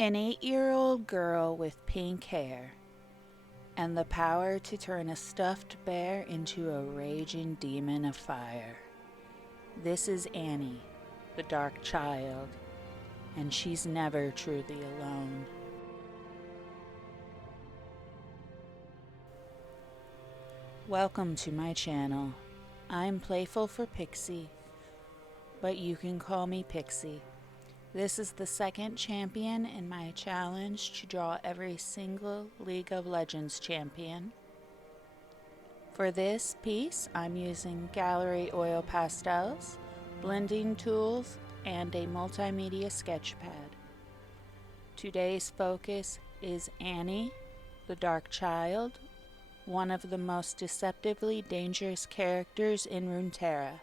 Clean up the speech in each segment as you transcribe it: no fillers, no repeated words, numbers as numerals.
An 8-year-old girl with pink hair and the power to turn a stuffed bear into a raging demon of fire. This is Annie, the dark child, and she's never truly alone. Welcome to my channel. I'm Playful for Pixie, but you can call me Pixie. This is the second champion in my challenge to draw every single League of Legends champion. For this piece, I'm using gallery oil pastels, blending tools, and a multimedia sketchpad. Today's focus is Annie, the Dark Child, one of the most deceptively dangerous characters in Runeterra.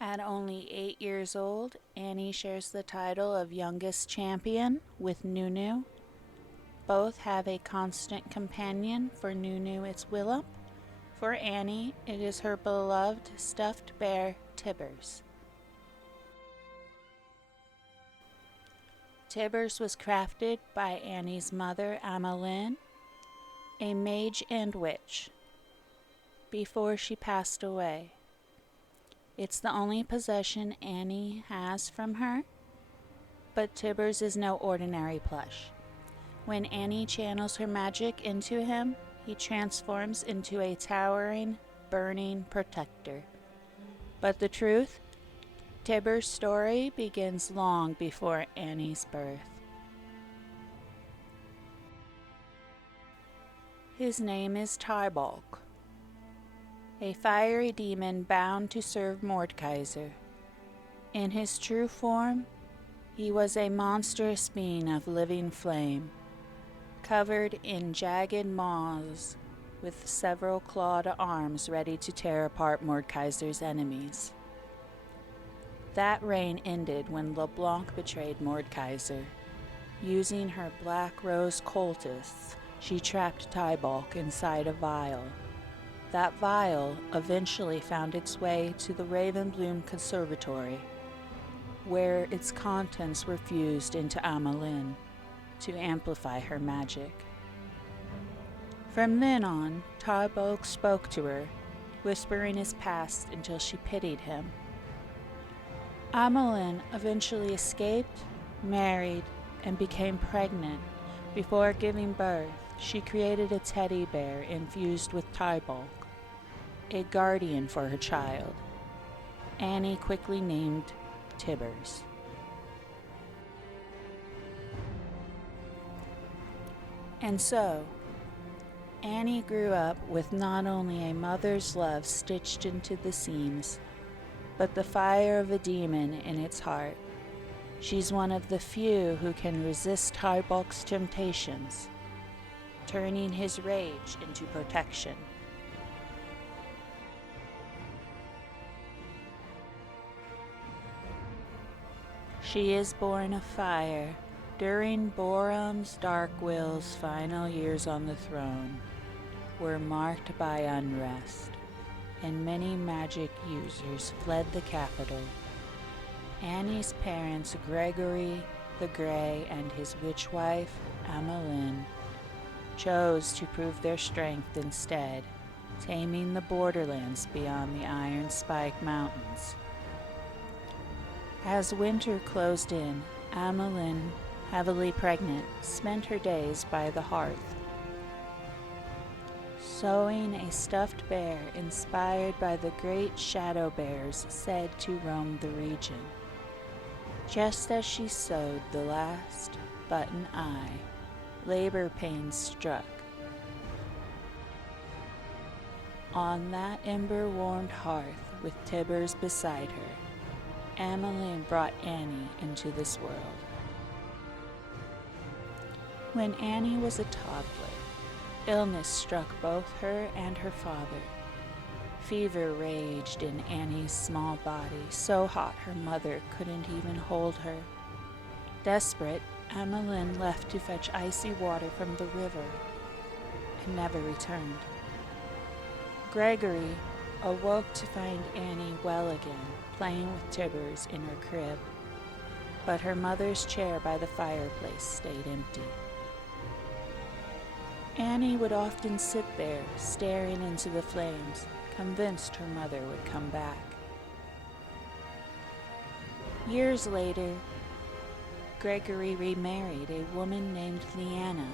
At only 8 years old, Annie shares the title of youngest champion with Nunu. Both have a constant companion. For Nunu, it's Willump. For Annie, it is her beloved stuffed bear, Tibbers. Tibbers was crafted by Annie's mother, Amelin, a mage and witch, before she passed away. It's the only possession Annie has from her, but Tibbers is no ordinary plush. When Annie channels her magic into him, he transforms into a towering, burning protector. But the truth? Tibbers' story begins long before Annie's birth. His name is Tybalk, a fiery demon bound to serve Mordekaiser. In his true form, he was a monstrous being of living flame, covered in jagged maws with several clawed arms ready to tear apart Mordekaiser's enemies. That reign ended when LeBlanc betrayed Mordekaiser. Using her Black Rose cultists, she trapped Tybalk inside a vial. That vial eventually found its way to the Ravenbloom Conservatory, where its contents were fused into Amelin to amplify her magic. From then on, Tybalk spoke to her, whispering his past until she pitied him. Amelin eventually escaped, married, and became pregnant. Before giving birth, she created a teddy bear infused with Tybalk, a guardian for her child. Annie quickly named Tibbers. And so, Annie grew up with not only a mother's love stitched into the seams, but the fire of a demon in its heart. She's one of the few who can resist Tybalk's temptations, turning his rage into protection. She is born of fire during Borum's Darkwill's final years on the throne were marked by unrest, and many magic users fled the capital. Annie's parents, Gregory the Grey and his witch wife, Amelin, chose to prove their strength instead, taming the borderlands beyond the Iron Spike Mountains. As winter closed in, Amelin, heavily pregnant, spent her days by the hearth, sewing a stuffed bear inspired by the great shadow bears said to roam the region. Just as she sewed the last button eye, labor pains struck. On that ember-warmed hearth with Tibbers beside her, Amelin brought Annie into this world. When Annie was a toddler, illness struck both her and her father. Fever raged in Annie's small body, so hot her mother couldn't even hold her. Desperate, Amelin left to fetch icy water from the river and never returned. Gregory awoke to find Annie well again, playing with Tibbers in her crib. but her mother's chair by the fireplace stayed empty. Annie would often sit there, staring into the flames, convinced her mother would come back. Years later, Gregory remarried a woman named Leanna,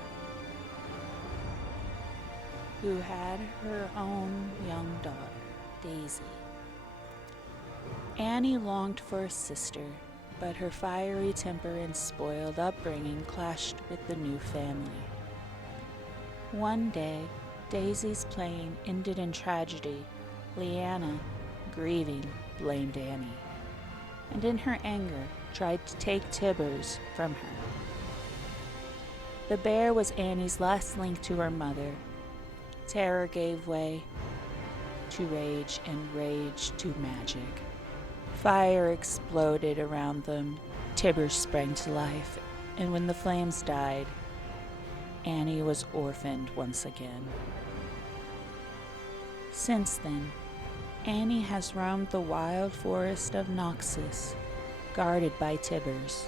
who had her own young daughter, Daisy. Annie longed for a sister, but her fiery temper and spoiled upbringing clashed with the new family. One day, Daisy's playing ended in tragedy. Leanna, grieving, blamed Annie, and in her anger tried to take Tibbers from her. The bear was Annie's last link to her mother. Terror gave way to rage and rage to magic. Fire exploded around them. Tibbers sprang to life, and when the flames died, Annie was orphaned once again. Since then, Annie has roamed the wild forest of Noxus, guarded by Tibbers.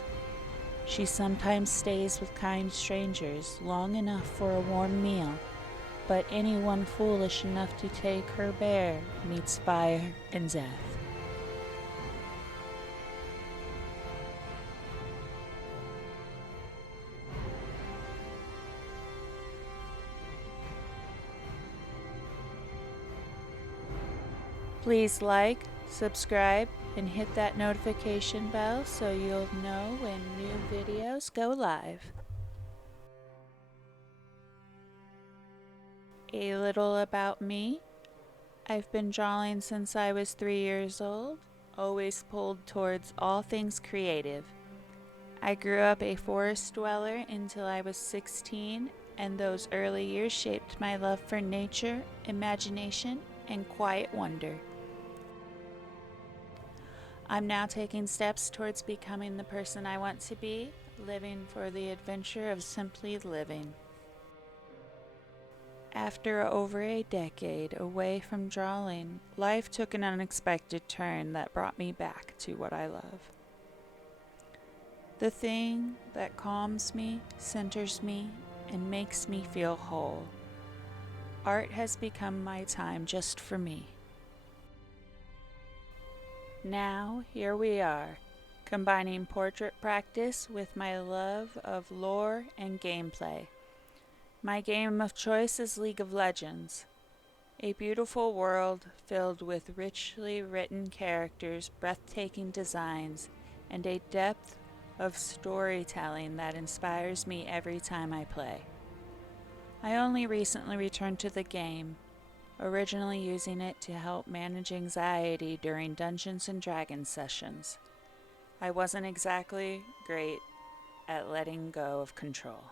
She sometimes stays with kind strangers long enough for a warm meal, but anyone foolish enough to take her bear meets fire and death. Please like, subscribe, and hit that notification bell so you'll know when new videos go live. A little about me. I've been drawing since I was 3 years old, always pulled towards all things creative. I grew up a forest dweller until I was 16, and those early years shaped my love for nature, imagination, and quiet wonder. I'm now taking steps towards becoming the person I want to be, living for the adventure of simply living. After over a decade away from drawing, life took an unexpected turn that brought me back to what I love. The thing that calms me, centers me, and makes me feel whole. Art has become my time just for me. Now, here we are, combining portrait practice with my love of lore and gameplay. My game of choice is League of Legends, a beautiful world filled with richly written characters, breathtaking designs, and a depth of storytelling that inspires me every time I play. I only recently returned to the game, originally using it to help manage anxiety during Dungeons & Dragons sessions. I wasn't exactly great at letting go of control.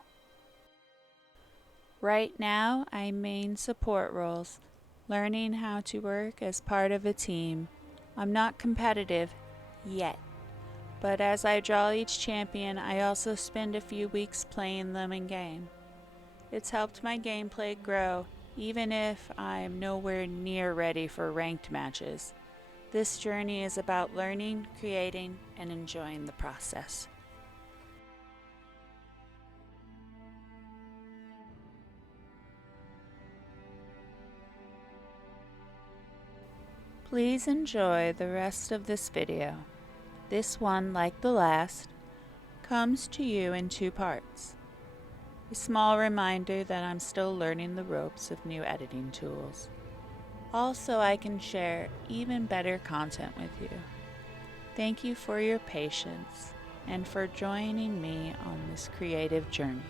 Right now, I main support roles, learning how to work as part of a team. I'm not competitive yet, but as I draw each champion, I also spend a few weeks playing them in game. It's helped my gameplay grow, even if I'm nowhere near ready for ranked matches. This journey is about learning, creating, and enjoying the process. Please enjoy the rest of this video. This one, like the last, comes to you in 2 parts. A small reminder that I'm still learning the ropes of new editing tools. Also, I can share even better content with you. Thank you for your patience and for joining me on this creative journey.